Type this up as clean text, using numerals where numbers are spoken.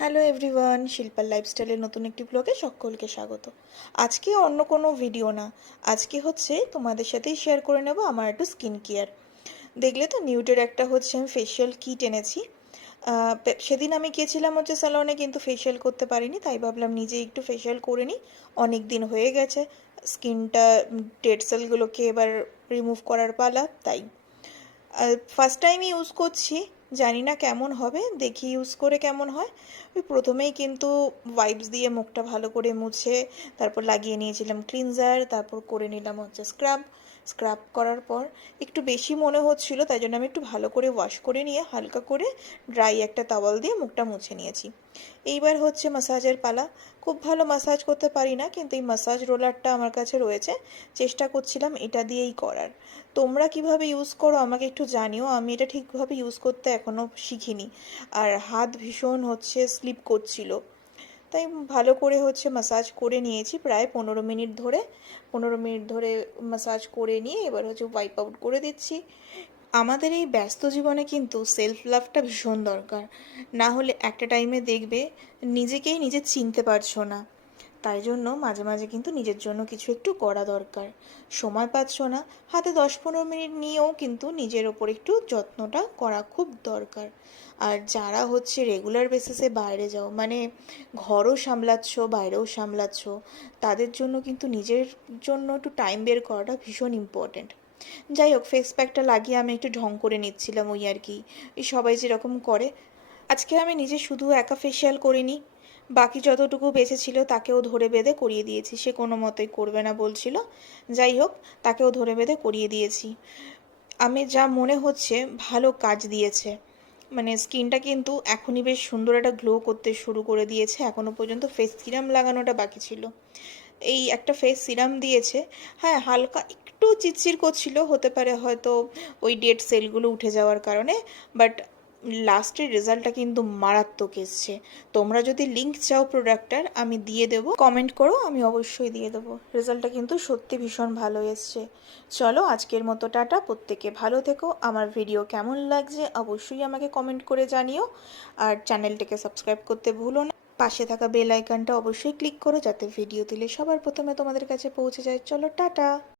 Hello everyone, শিল্পার লাইফস্টাইলের নতুন একটি ব্লগে সকলকে স্বাগত। আজকে অন্য কোনো ভিডিও না, আজকে হচ্ছে তোমাদের সাথেই শেয়ার করে নেব আমার একটু স্কিন কেয়ার। দেখলে তো নিউটের একটা হচ্ছে আমি ফেশিয়াল কিট এনেছি। সেদিন আমি গিয়েছিলাম হচ্ছে স্যালনে, কিন্তু ফেশিয়াল করতে পারিনি, তাই ভাবলাম নিজে একটু ফেশিয়াল করে নিই। অনেক দিন হয়ে গেছে, স্কিনটা ডেড সেলগুলোকে এবার রিমুভ করার পালা, তাই ফার্স্ট টাইম ইউজ করছি, জানি না কেমন হবে, দেখি ইউজ করে কেমন হয়। ওই প্রথমেই কিন্তু ওয়াইপস দিয়ে মুখটা ভালো করে মুছে তারপর লাগিয়ে নিয়েছিলাম ক্লিনজার, তারপর করে নিলাম হচ্ছে স্ক্রাব। স্ক্রাব করার পর একটু বেশি মনে হচ্ছিল, তাই জন্য আমি একটু ভালো করে ওয়াশ করে নিয়ে হালকা করে ড্রাই একটা টাওয়াল দিয়ে মুখটা মুছে নিয়েছি। এইবার হচ্ছে ম্যাসাজের পালা। খুব ভালো ম্যাসাজ করতে পারি না, কিন্তু এই ম্যাসাজ রোলারটা আমার কাছে রয়েছে, চেষ্টা করছিলাম এটা দিয়েই করার। তোমরা কিভাবে ইউজ করো আমাকে একটু জানিও, আমি এটা ঠিকভাবে ইউজ করতে এখনও শিখিনি, আর হাত ভীষণ হচ্ছে স্লিপ করছিল। তাই ভালো করে হচ্ছে ম্যাসাজ করে নিয়েছি প্রায় 15 মিনিট ধরে। 15 মিনিট ধরে ম্যাসাজ করে নিয়ে এবার হচ্ছে ওয়াইপ আউট করে দিচ্ছি। আমাদের এই ব্যস্ত জীবনে কিন্তু সেলফ লাভটা ভীষণ দরকার, না হলে একটা টাইমে দেখবে নিজেকেই নিজে চিনতে পারছো না। তাই জন্য মাঝে মাঝে কিন্তু নিজের জন্য কিছু একটু করা দরকার। সময় পাচ্ছ না, হাতে 10-15 মিনিট নিয়েও কিন্তু নিজের ওপর একটু যত্নটা করা খুব দরকার। আর যারা হচ্ছে রেগুলার বেসিসে বাইরে যাও, মানে ঘরও সামলাচ্ছ বাইরেও সামলাচ্ছ, তাদের জন্য কিন্তু নিজের জন্য একটু টাইম বের করাটা ভীষণ ইম্পর্ট্যান্ট। যাই হোক, ফেস প্যাকটা লাগিয়ে আমি একটু ঢং করে নিচ্ছিলাম, ওই আর কি, এই সবাই যেরকম করে। আজকে আমি নিজে শুধু একা ফেসিয়াল করিনি, বাকি যতটুকু বেঁচে ছিল তাকেও ধরে বেঁধে করিয়ে দিয়েছি। সে কোনো মতেই করবে না বলছিল, যাই হোক তাকেও ধরে বেঁধে করিয়ে দিয়েছি। আমি যা মনে হচ্ছে ভালো কাজ দিয়েছে, মানে স্কিনটা কিন্তু এখনই বেশ সুন্দর একটা গ্লো করতে শুরু করে দিয়েছে। এখনও পর্যন্ত ফেস সিরাম লাগানোটা বাকি ছিল, এই একটা ফেস সিরাম দিয়েছে। হ্যাঁ, হালকা একটু চিটচির করছিল, হতে পারে হয়তো ওই ডেড সেলগুলো উঠে যাওয়ার কারণে, বাট লাস্টের রেজাল্টটা কিন্তু মারাত্মক এসছে। তোমরা যদি লিঙ্ক চাও প্রোডাক্টটার আমি দিয়ে দেবো, কমেন্ট করো, আমি অবশ্যই দিয়ে দেবো। রেজাল্টটা কিন্তু সত্যি ভীষণ ভালো এসছে। চলো আজকের মতো টাটা, প্রত্যেকে ভালো থেকো। আমার ভিডিও কেমন লাগছে অবশ্যই আমাকে কমেন্ট করে জানিও, আর চ্যানেলটাকে সাবস্ক্রাইব করতে ভুলো না। পাশে থাকা বেল আইকনটা অবশ্যই ক্লিক করো, যাতে ভিডিও দিলে সবার প্রথমে তোমাদের কাছে পৌঁছে যায়। চলো টাটা।